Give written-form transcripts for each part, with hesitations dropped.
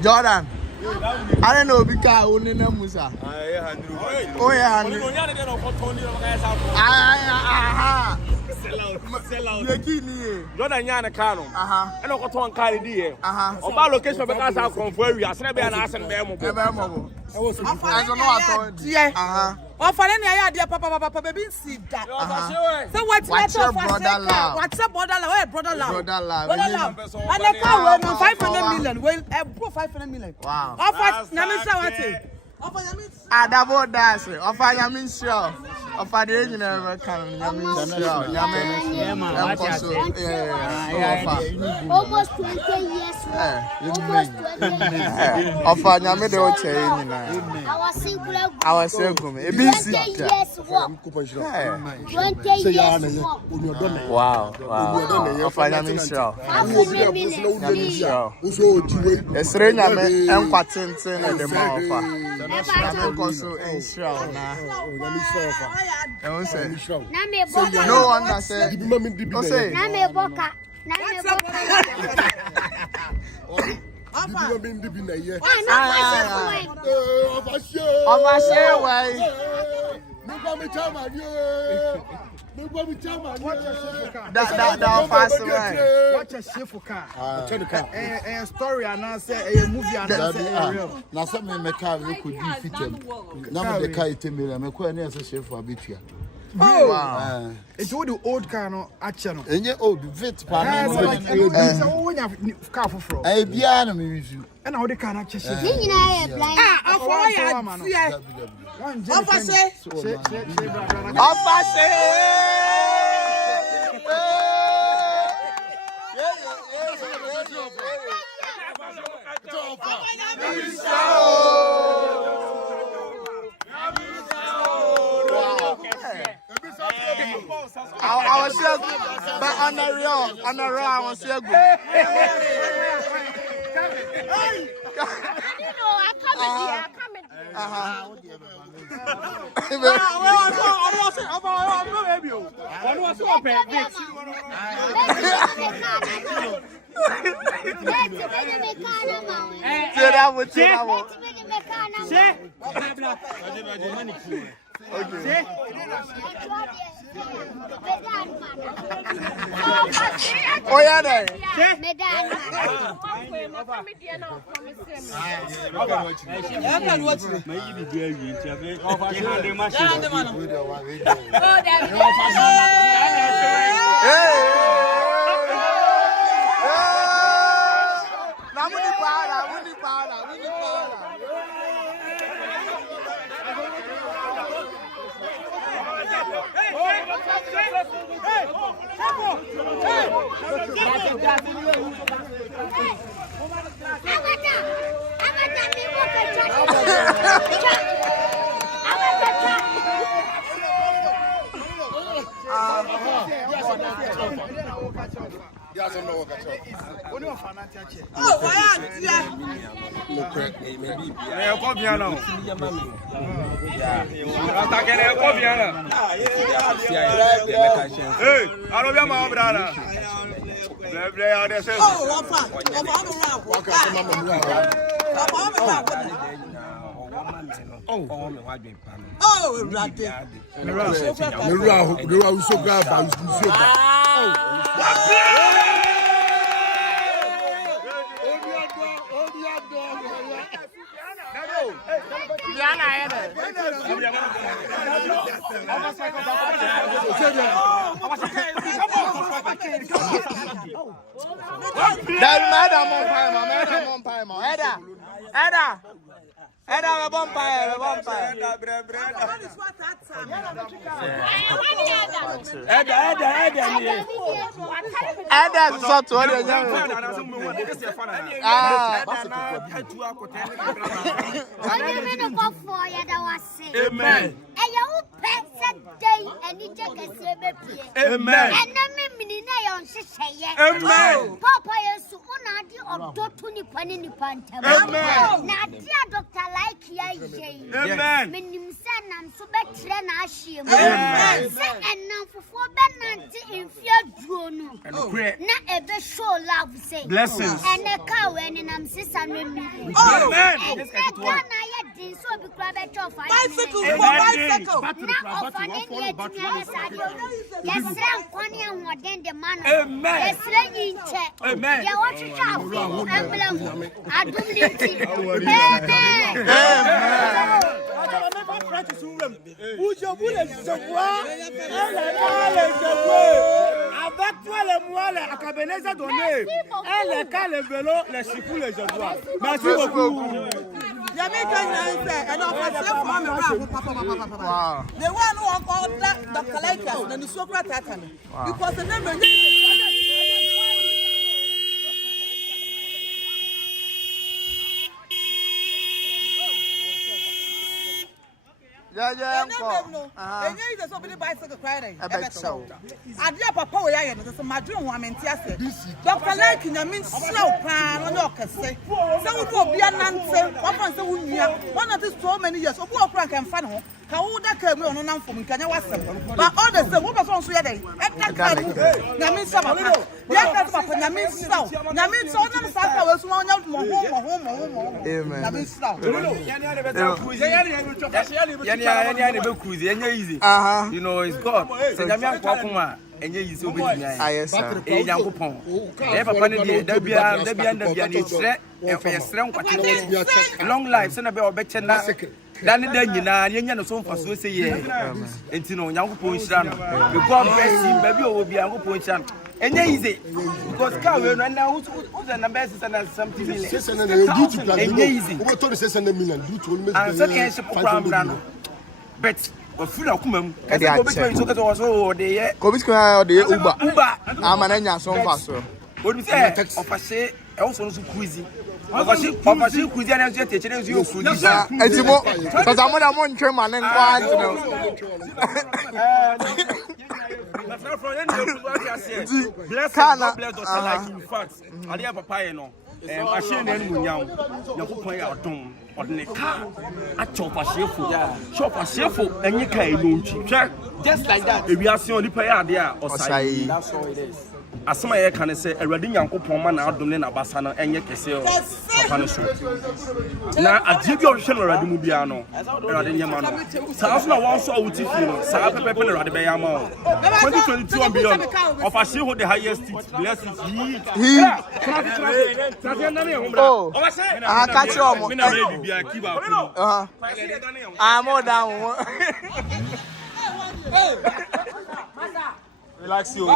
Jordan, I don't know because only know Musa. Oh yeah, sell out. Likee, Jordan Yana Kano. And I got one carry here. About location because I come for you. I said, "I'm asking them." I was oh, for any idea, Papa, baby, see that. So what's your brother love? What's up, brother love? Brother love. And the car will 500 million. Well, 500 million. Wow. Offer, Namisa, what's Ah, double dash. Offer Yamin offer the original kind of almost 20 years. Almost 20 years. Offer Yami the chain. Our circle. 20 years. 20 years. Wow. Offer Yamin it's rain and patent in the mouth. Also in show now. No one that said, that fast away. Watch a Shifo car. A story and I say a movie and I say real. Now some me car we could defeat him. Now the car 10 million. Me ko na say Shifo abitwa. Oh wow. It's all the old car no action. Enye old vet pa na. So when you car for. Eh bia na me review. And how the car na check. You know blind. Offer say. I was here, but on the real, I was here. Oh yeah, there. Eda, vampire. Eda, sort of. Amen. Amen. Amen. Papa, you are Dr. Panini Panta. Dr. Likee. Amen. I'm so better than I and now for 4 in fear do no. Na ebe show love say. Blessings. And a car when I'm 600 million. Amen. And na ya din so be kra be cho bicycle for bicycle. Na ofane ni etumi asadio. Yesra kwani anwoden de man. Amen. Yesra nyinche. Amen. Ya wohwehwa afu emblem adum limti. Amen. Avec toi les moelles, à Cabernet donné. Elle est calé le vélo, les chicous les jaguars. Merci beaucoup. And Papa. The one who called Dr. Likee, and the Socrates because the number. Yeah. And you just open the bicycle Friday. I dear Papa, we are in my dream. I mean, Dr. Likee, I mean, slow pan on your cassette. So will be an answer. One of these so many years. Of course, I can find home. How would that come on and from Kenya? But others, the woman from Sweden, and that Namin Summer. Yes, Papa, Namin South. Namin South and South was one of my home. Namin South. You know, it's God. And you use long life, send a bit of better now. Then you so for so say, and you know, young point down. You God bless him, baby, will be a point down. And easy because Carol and now who's an ambassador and something easy. What told us 600 million? You told me, and so can you bet. But full of them, I think it was all the Uber. I'm an engine so fast. What we say of a say, also quizy. Papa, she quizy and just teaching you food. And because I'm on German and bless I dear Papa, no. I shame anyone young. You put my out on the car. I chop a Shifo, and you can't just like that. If we are seeing the player there, or say, that's all it is. As some air can say, a reading young woman out doing a basana and yet can say, now I give your channel at the Mubiano, Radin Yamano. Sounds no one saw with you, Sarah Pepper Radbayamo. 2022 and beyond. Of a she hold the highest blessings. Oh, I catch you. I'm more down. Relax you.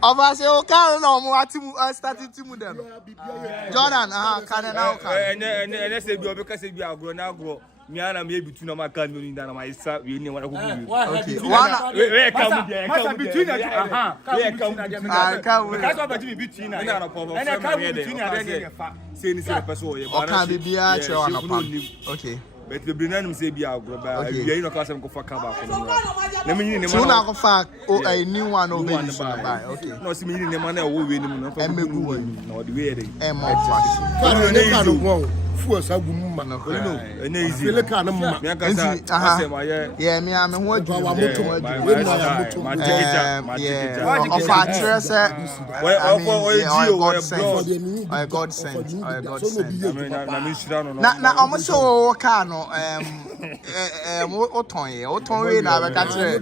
Ova se o kan na omo ati starting team dem. Jordan, can now can. And say bi obeka say bi agro na agro. Me ana me bitu na maka no nda na my sa we ni wana ko bi. Okay. Wana we come there. Masa between na we come. Come. Because of between between na. Na problem. And come between na dey fa. Say ni say person o ye. O kan bi bia che wana pa. Okay. But the Brennan say be a global. You know, class and go for cover. Let me name one fact. Oh, a new one over the okay. No, see me in the money or win him. And make good. No, the way and more. Force a woman. And easy. Yeah, me, I'm a word. Of our God sent. Now, almost so can. Otonye na beka kire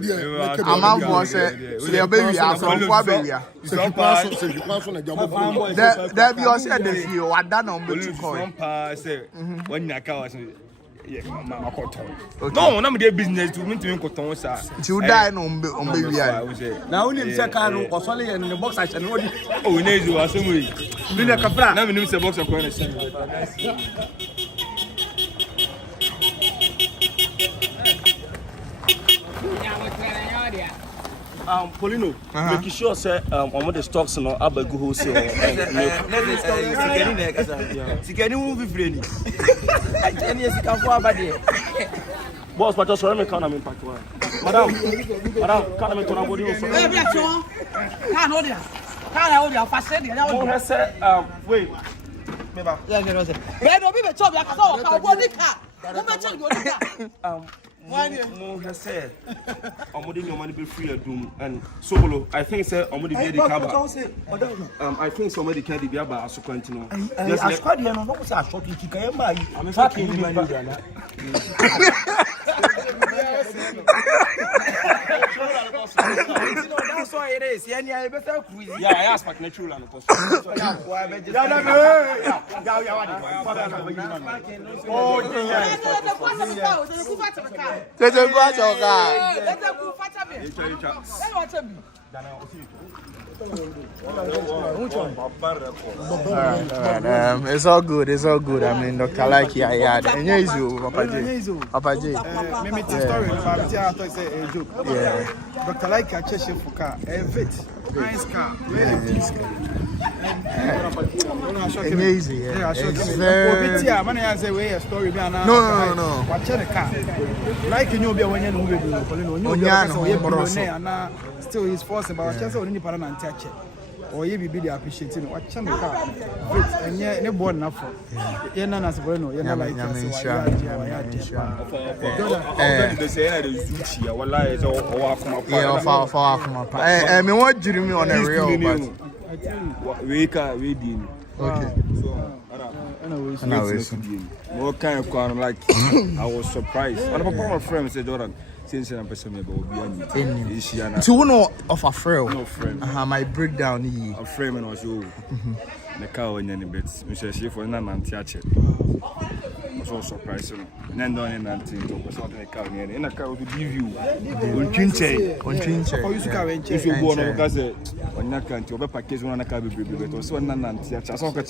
amanfo se le baby afro baby there be us at the field wada na mbetu coin say when nyaka was mama koton no na me dey business to me to koton sa ti u die no ombe wi na unim se ka no osole ye no box action no di o na ezu asemu yi bi na kafra na me nim se box ko na se Polino, make sure say on the stocks no abagu wholesale. Sikeni won be free ni. Any sika fo abade. Boss but sorry me can am impact one. Madam, can me to na body so. Eh bia so. Can hold ya. Can hold ya fast dey. Who say wait. Me ba. Yeah, you know say. Be do be chop ya ka so ka body car. Who be chop body car? Mo has said, Omodi your money be free a doom and solo. I think say Omodi be the cover. I think somebody can be about so continue. I squad here no say a short kick I buy. I'm fucking the money. That's why it is. Yeah, better quiz. Yeah, I asked for natural and post. It's all good. It's all good. I mean, Dr. Likee, I had. And here is you, Papa J. Maybe it's story. I thought say a joke. Yeah. Dr. Likee, I check for car. A fit. Nice car. Amazing. Yeah. It's very. No. Watch the car. Like you know, when you're still his force about chance or any parent and touch it. Or you be appreciating watch the car. And yeah, no born enough for. You're not as well, you're not like They say that is Zuchi, our lives or I mean, what do you mean on a real? We can't read him. Okay. What kind of car like I was surprised. One of my friends said, Jordan, since I'm person about behind to know of a friend. No friend. My breakdown here. A friend and was you. The car in any bits. Mr. Shifo and Nantiache. I was so surprised. And then done in that thing. Was not in a car in a car to give you on Chinche. If you go on because on your country, over package on a car, but also Nantiache.